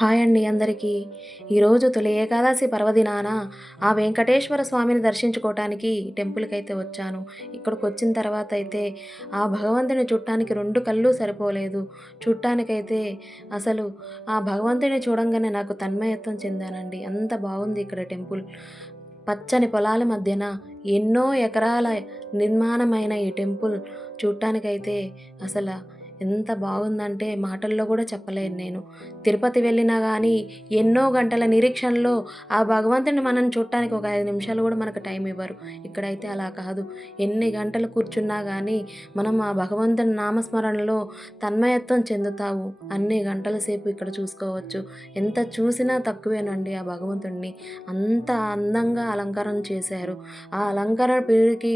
Hi అండి అందరికీ. ఈరోజు తొలి ఏకాదశి పర్వదినాన ఆ వెంకటేశ్వర స్వామిని దర్శించుకోవటానికి టెంపుల్‌కైతే వచ్చాను. ఇక్కడికొచ్చిన తర్వాత అయితే ఆ భగవంతుని చూడటానికి 2 కళ్ళు సరిపోలేదు. చూడటానికైతే అసలు ఆ భగవంతుడిని చూడంగానే నాకు తన్మయత్వం చెందానండి. అంత బాగుంది ఇక్కడ టెంపుల్. పచ్చని పొలాల మధ్యన ఎన్నో ఎకరాల నిర్మాణమైన ఈ టెంపుల్ చూడటానికైతే అసల ఎంత బాగుందంటే మాటల్లో కూడా చెప్పలేను నేను. తిరుపతి వెళ్ళినా గానీ ఎన్నో గంటల నిరీక్షణలో ఆ భగవంతుడిని మనం చూడటానికి ఒక 5 నిమిషాలు కూడా మనకు టైం ఇవ్వరు. ఇక్కడైతే అలా కాదు. ఎన్ని గంటలు కూర్చున్నా గానీ మనం ఆ భగవంతుని నామస్మరణలో తన్మయత్వం చెందుతావు. అన్ని గంటల సేపు ఇక్కడ చూసుకోవచ్చు. ఎంత చూసినా తక్కువేనండి ఆ భగవంతుడిని. అంత అందంగా అలంకరణ చేశారు. ఆ అలంకరణ పీరుకి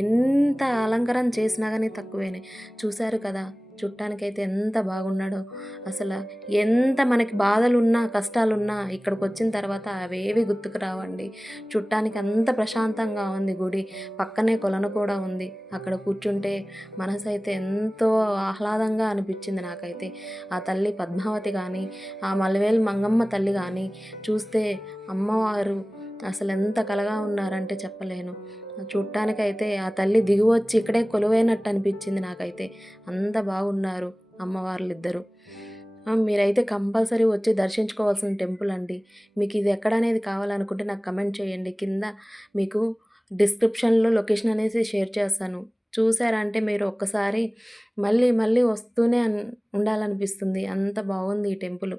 ఎంత అలంకరణ చేసినా గానీ తక్కువేనే. చూశారు కదా! చూడటానికైతే ఎంత బాగున్నాడో. అసల ఎంత మనకి బాధలున్నా, కష్టాలున్నా ఇక్కడికొచ్చిన తర్వాత అవేవి గుర్తుకు రావండి. చూడటానికి అంత ప్రశాంతంగా ఉంది గుడి. పక్కనే కొలను కూడా ఉంది. అక్కడ కూర్చుంటే మనసైతే ఎంతో ఆహ్లాదంగా అనిపించింది నాకైతే. ఆ తల్లి పద్మావతి గానీ, ఆ మలవేలు మంగమ్మ తల్లి గానీ చూస్తే అమ్మవారు అసలెంత కళగా ఉన్నారంటే చెప్పలేను. చూడటానికైతే ఆ తల్లి దిగివచ్చి ఇక్కడే కొలువైనట్టు అనిపించింది నాకైతే. అంత బాగున్నారు అమ్మవార్లిద్దరూ. మీరైతే కంపల్సరీ వచ్చి దర్శించుకోవాల్సిన టెంపుల్ అండి. మీకు ఇది ఎక్కడనేది కావాలనుకుంటే నాకు కమెంట్ చేయండి. కింద మీకు డిస్క్రిప్షన్‌లో లొకేషన్ అనేసి షేర్ చేస్తాను. చూసారంటే మీరు ఒక్కసారి మళ్ళీ మళ్ళీ వస్తూనే ఉండాలనిపిస్తుంది. అంత బాగుంది ఈ టెంపులు.